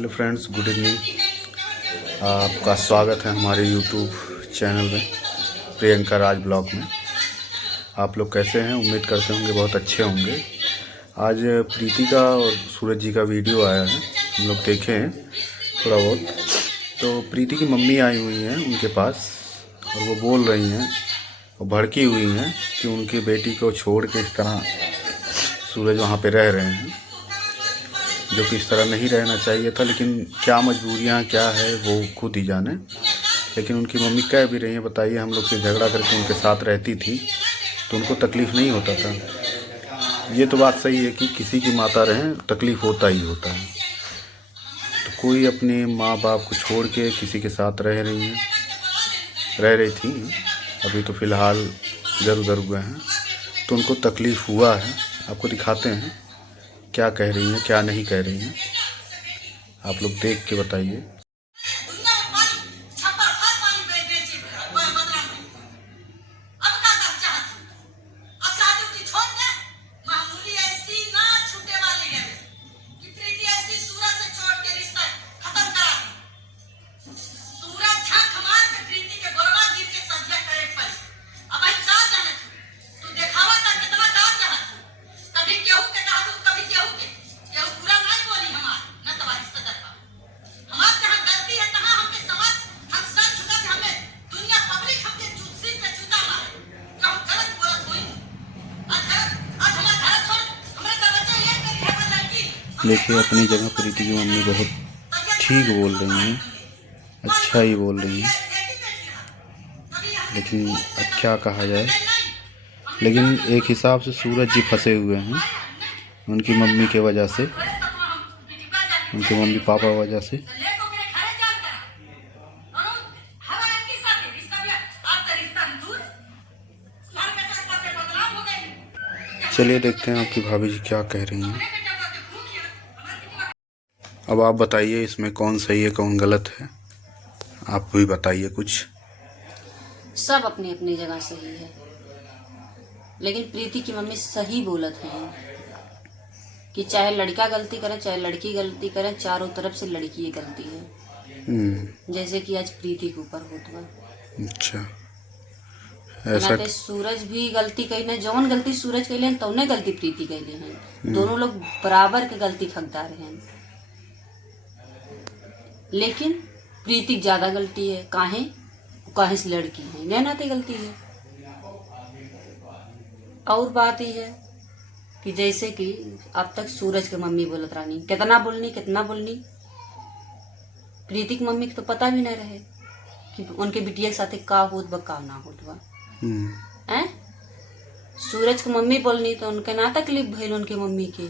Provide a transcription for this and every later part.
Hello friends, good evening. आपका स्वागत है हमारे यूट्यूब चैनल में, प्रियंका राज ब्लॉग में। आप लोग कैसे हैं? उम्मीद करते होंगे बहुत अच्छे होंगे। आज प्रीति का और सूरज जी का वीडियो आया है, हम लोग देखे हैं थोड़ा बहुत। तो प्रीति की मम्मी आई हुई हैं उनके पास और वो बोल रही हैं और भड़की हुई हैं कि उनकी बेटी को छोड़ के इस तरह सूरज वहाँ पे रह रहे हैं, जो कि इस तरह नहीं रहना चाहिए था। लेकिन क्या मजबूरियाँ क्या है वो खुद ही जाने। लेकिन उनकी मम्मी कह भी रही हैं, बताइए हम लोग से झगड़ा करके उनके साथ रहती थी तो उनको तकलीफ़ नहीं होता था। ये तो बात सही है कि किसी की माता रहें तकलीफ़ होता ही होता है। तो कोई अपने माँ बाप को छोड़ के किसी के साथ रह रही थी, अभी तो फ़िलहाल इधर उधर हुए हैं, तो उनको तकलीफ़ हुआ है। आपको दिखाते हैं क्या कह रही हैं क्या नहीं कह रही हैं, आप लोग देख के बताइए। देखिए, अपनी जगह प्रीति की मम्मी बहुत ठीक बोल रही हैं, अच्छा ही बोल रही हैं, लेकिन अब क्या कहा जाए। लेकिन एक हिसाब से सूरज जी फंसे हुए हैं उनकी मम्मी के वजह से, उनके मम्मी पापा वजह से। चलिए देखते हैं आपकी भाभी जी क्या कह रही हैं। अब आप बताइए इसमें कौन सही है कौन गलत है, आप भी बताइए कुछ। सब अपनी अपनी जगह सही है, लेकिन प्रीति की मम्मी सही बोलत है कि चाहे लड़का गलती करे चाहे लड़की गलती करे, चारों तरफ से लड़की ही गलती है। जैसे कि आज प्रीति के ऊपर होता। अच्छा, ऐसा तो सूरज भी गलती कही, जौन गलती सूरज कैले तो उन्हें गलती प्रीति कैले हैं। दोनों लोग बराबर के गलती हकदार हैं, लेकिन प्रीति ज्यादा गलती है। काहे से लड़की है, न नाते गलती है। और बात ही है कि जैसे कि अब तक सूरज के मम्मी बोलत रानी कितना बोलनी, प्रीति की मम्मी को तो पता भी नहीं रहे कि उनके बिटिया के साथ का होत बा का ना होत बा। सूरज की मम्मी बोलनी तो उनके ना तकलीफ भइल, उनके मम्मी के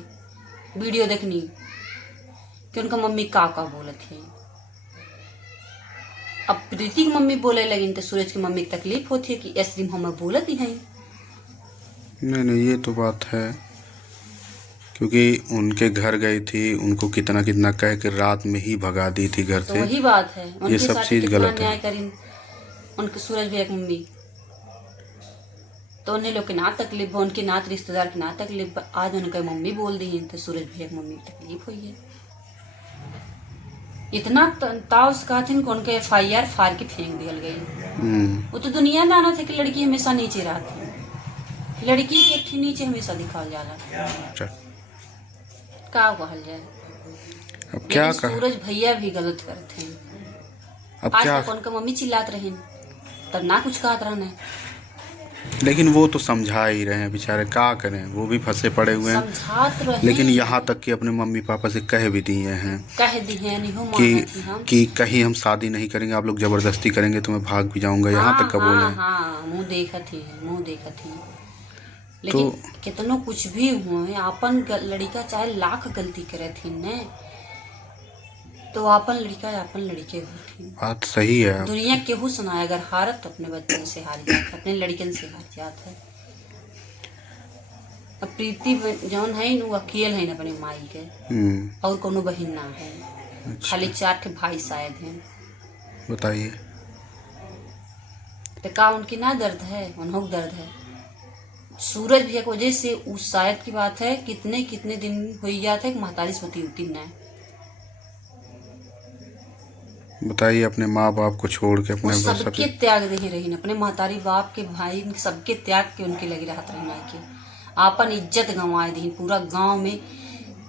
वीडियो देखनी कि उनका मम्मी का बोलत है। अब प्रीति की मम्मी बोले लगी तो सूरज की मम्मी की तकलीफ होती है कि ऐसे हम बोलत ही हैं। नहीं, ये तो बात है, क्योंकि उनके घर गई थी, उनको कितना कह के रात में ही भगा दी थी घर से। तो वही बात है, ये सब चीज गलत है। उनके सूरज भैया की मम्मी तो उन्हें लोग के ना तकलीफ, उनके नात रिश्तेदार की ना तकलीफ, आज उनके मम्मी बोल दी है तो सूरज भैया की मम्मी की तकलीफ हुई है। इतना ताव कहते हैं कि उनके FIR फाड़ के फेंक दिया गई। वो तो दुनिया जाना था कि लड़की हमेशा नीचे रहती, लड़की के एक नीचे हमेशा दिखाल जाला। का कहल जाए। अब क्या सूरज भैया भी गलत करते हैं। अब आज क्या तक उनका मम्मी चिल्लात रहे तब ना कुछ कहत रहने, लेकिन वो तो समझा ही रहे हैं बेचारे, क्या करें, वो भी फंसे पड़े हुए हैं। लेकिन यहाँ तक कि अपने मम्मी पापा से कह भी दिए हैं कि कहीं हम शादी नहीं करेंगे, आप लोग जबरदस्ती करेंगे तो मैं भाग भी जाऊंगा। यहाँ तक का बोले हैं। मुँह देखत ही, लेकिन तो कितनो कुछ भी हुए अपन लड़का चाहे लाख गलती करे थी ने, तो अपन लड़का अपन लड़के होती। बात सही है। दुनिया केहू सुनाए अगर हारत तो अपने बच्चों से हार जात, अपने लड़कन से हार जात है। अब प्रीति जौन है वो अकेले है अपने माई के, और कोनो बहन ना है। अच्छा। खाली 4 भाई शायद हैं। बताइए तो का उनकी ना दर्द है, उन्हों दर्द है। सूरज भैया की वजह से उस शायद की बात है कितने दिन हो जाते है महतारी सोती होती न, बताइए, अपने माँ बाप को छोड़ के अपने वो बस सबके त्याग दे रही अपने महतारी बाप के भाई सबके त्याग के उनके लगी रहत रहना के आपन इज्जत गंवाए दी पूरा गांव में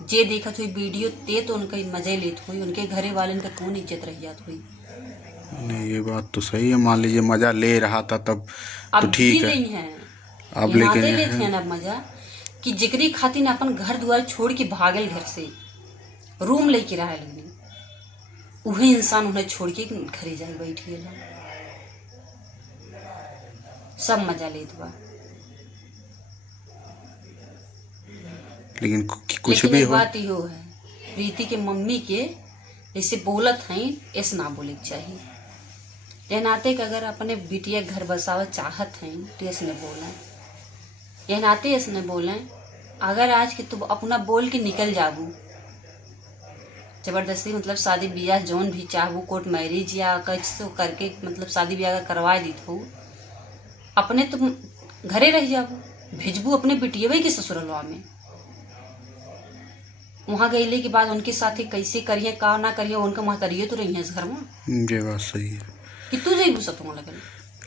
जे देखत हुई वीडियो ते तो उनका मजे लेत हुई उनके घरे वाले का कौन इज्जत रह जात हुई। नहीं, ये बात तो सही है। मान लीजिए मजा ले रहा था तब अब तो भी ठीक है, नहीं है अब यहाँ लेकिन दे ये लेते है हैं अब मजा कि जिगरी खातिर अपन घर द्वार छोड़ के भागल घर से रूम लेके रहा लगनी वही इंसान उन्हें छोड़ के घरे जाए बैठी है सब मजा लेत बा। लेकिन कुछ लेकिन भी एक हो। बात इहो है प्रीति के मम्मी के जैसे बोलत हैं ऐसे ना बोले के चाहिए। ये नाते कि अगर अपने बिटिया घर बसावा चाहत हैं तो ऐसे न बोलें, ये नाते ऐसे न बोलें। अगर आज के तुम अपना बोल के निकल जाबू जबरदस्ती मतलब शादी ब्याह जौन भी चाहबू कोर्ट मैरिज या कैसे करके मतलब शादी ब्याह करवा दी हो अपने तुम घरे रह जाबू भेजबू अपने बिटियवे के ससुरलवा में वहाँ गईले के बाद उनके साथ ही कैसे करिए का ना करिए उनका महतरिये तो रही है इस घर में। ये बात सही है कि तू जइबू सब तुम लगन।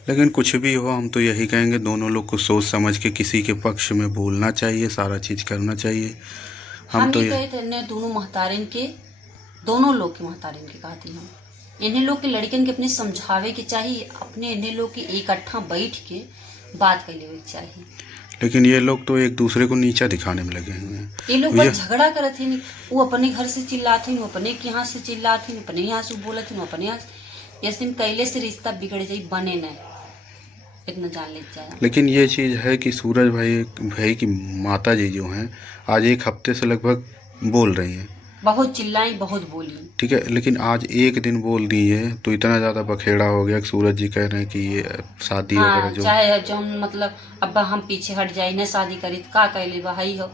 लेकिन कुछ भी हो हम तो यही कहेंगे दोनों लोग को सोच समझ के किसी के पक्ष में बोलना चाहिए, सारा चीज़ करना चाहिए। हम तो ये कहते हैं दोनों महतारिन के दोनों लोग के महतारिन के कहती हम इन्हें लोग के लड़कियन के अपने समझावे के चाहिए अपने इन्हें लोग के इकट्ठा बैठ के बात कर लेवे के चाहिए। लेकिन ये लोग तो एक दूसरे को नीचा दिखाने में लगे हुए हैं। ये लोग बस झगड़ा करत हैं वो अपने घर से चिल्लाते हैं वो अपने के यहाँ से चिल्लाते हैं अपने यहाँ से बोलत हैं वो अपने यहाँ से ऐसे कैले से रिश्ता बिगड़ जाए बने न इतना जान ले जाए। लेकिन ये चीज़ है कि सूरज भाई की माता जी जो हैं आज एक हफ्ते से लगभग बोल रही हैं, बहुत चिल्लाई बहुत बोली, ठीक है, लेकिन आज एक दिन बोल दी है तो इतना ज़्यादा बखेड़ा हो गया कि सूरज जी कह रहे हैं कि ये शादी वगैरह जो चाहे जो मतलब अब हम पीछे हट जाए न शादी करी तो का कैले भाई हो।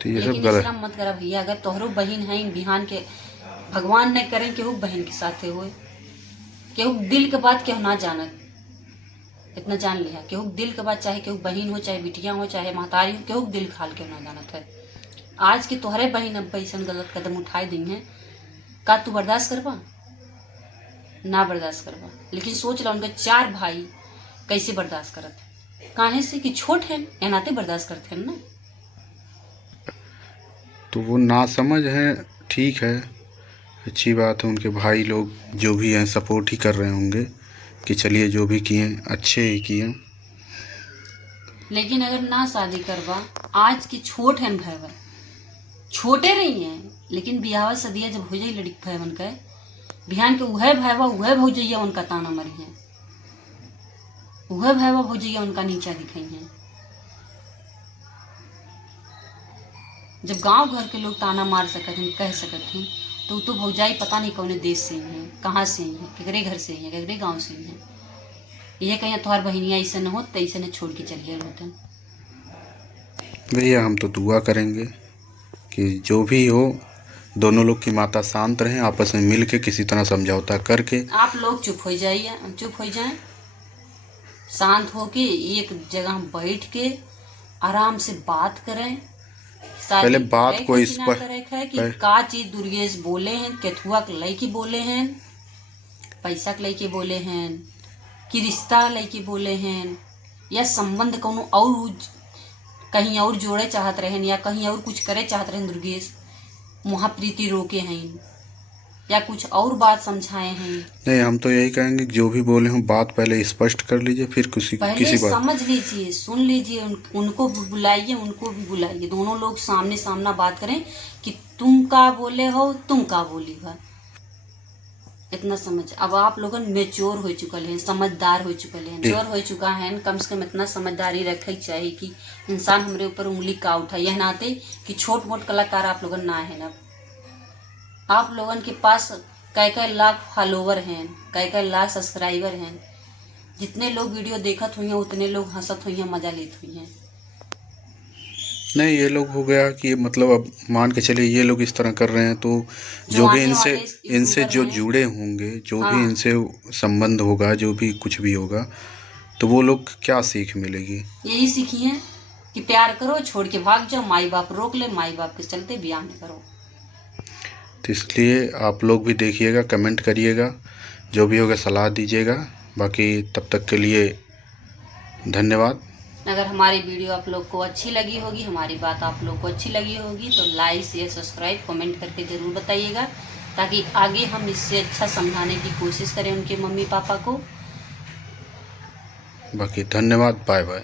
तो ये सब लेकिन गलत। इसरा मत करा भैया अगर तोहरो बहन है बिहान के भगवान न करें केहू बहन के साथे हुए केहू दिल के बात केहू ना जानत इतना जान लिया केहू दिल के बात चाहे केहू बहन हो चाहे बिटिया हो चाहे महतारी हो केहू दिल खाल केहू ना जानत है। आज की तोहरे बहन अब ऐसा गलत कदम उठाए दी हैं का तू बर्दाश्त करबा ना बर्दाश्त करबा। लेकिन सोच ला उनके 4 भाई कैसे बर्दाश्त करत काहे से कि छोट है या नाते बर्दाश्त करते हैं ना। तो वो ना समझ है, ठीक है, अच्छी बात है। उनके भाई लोग जो भी हैं सपोर्ट ही कर रहे होंगे कि चलिए जो भी किए अच्छे ही किए। लेकिन अगर ना शादी करवा आज की छोट है भैया छोटे रही हैं लेकिन बिहावा सदिया जब हो जाए लड़की भैवन का बिहान के उहे भैवा उहे भौजैया उनका ताना मरी है उहे भैवा भौजैया उनका नीचा दिखाई है। जब गांव घर के लोग ताना मार सकते हैं कह सकते हैं तो भौजाई पता नहीं कौन देश से ही है कहाँ से ही है केकरे घर से ही है केकरे गाँव से ही है। यह कहीं तुम्हार बहनिया ऐसे न हो तैसे न छोड़ के चलिए होते भैया हम तो दुआ करेंगे कि जो भी हो दोनों लोग की माता शांत रहें, आपस में मिल के किसी तरह समझौता करके। आप लोग चुप हो जाइए चुप हो जाएं शांत हो के एक जगह बैठ के आराम से बात करें। पहले बात को स्पष्ट है कि का चीज दुर्गेश बोले हैं केथुआ के लड़की बोले हैं पैसा के लड़के बोले हैं कि रिश्ता लड़के बोले हैं या संबंध कोनो और कहीं और जोड़े चाहत रहे या कहीं और कुछ करे चाहत रहे दुर्गेश वहाँ प्रीति रोके हैं या कुछ और बात समझाए हैं। नहीं हम तो यही कहेंगे जो भी बोले हो बात पहले स्पष्ट कर लीजिए फिर किसी बात समझ लीजिए सुन लीजिए उनको भी बुलाइए दोनों लोग सामने सामना बात करें कि तुम का बोले हो तुम का बोली हो। इतना समझ अब आप लोग मेच्योर हो चुकल हैं समझदार हो चुकल हैं मेच्योर हो चुका है कम से कम इतना समझदारी रखे चाहिए कि इंसान हमारे ऊपर उंगली का उठा यह नाते कि छोट मोट कलाकार आप लोगन ना है ना। आप लोगन के पास कई लाख फॉलोवर हैं कई लाख सब्सक्राइबर हैं जितने लोग वीडियो देखत हुई हैं उतने लोग हंसत हुई हैं मजा लेत हुई हैं। नहीं ये लोग हो गया कि मतलब अब मान के चलिए ये लोग इस तरह कर रहे हैं तो जो भी इनसे जो जुड़े होंगे जो भी इनसे संबंध होगा जो भी कुछ भी होगा तो वो लोग क्या सीख मिलेगी। यही सीखी है कि प्यार करो छोड़ के भाग जाओ माई बाप रोक ले माई बाप के चलते ब्याह न करो। तो इसलिए आप लोग भी देखिएगा, कमेंट करिएगा, जो भी होगा सलाह दीजिएगा। बाकी तब तक के लिए धन्यवाद। अगर हमारी वीडियो आप लोग को अच्छी लगी होगी, हमारी बात आप लोग को अच्छी लगी होगी तो लाइक शेयर सब्सक्राइब कमेंट करके ज़रूर बताइएगा, ताकि आगे हम इससे अच्छा समझाने की कोशिश करें उनके मम्मी पापा को। बाकी धन्यवाद, बाय बाय।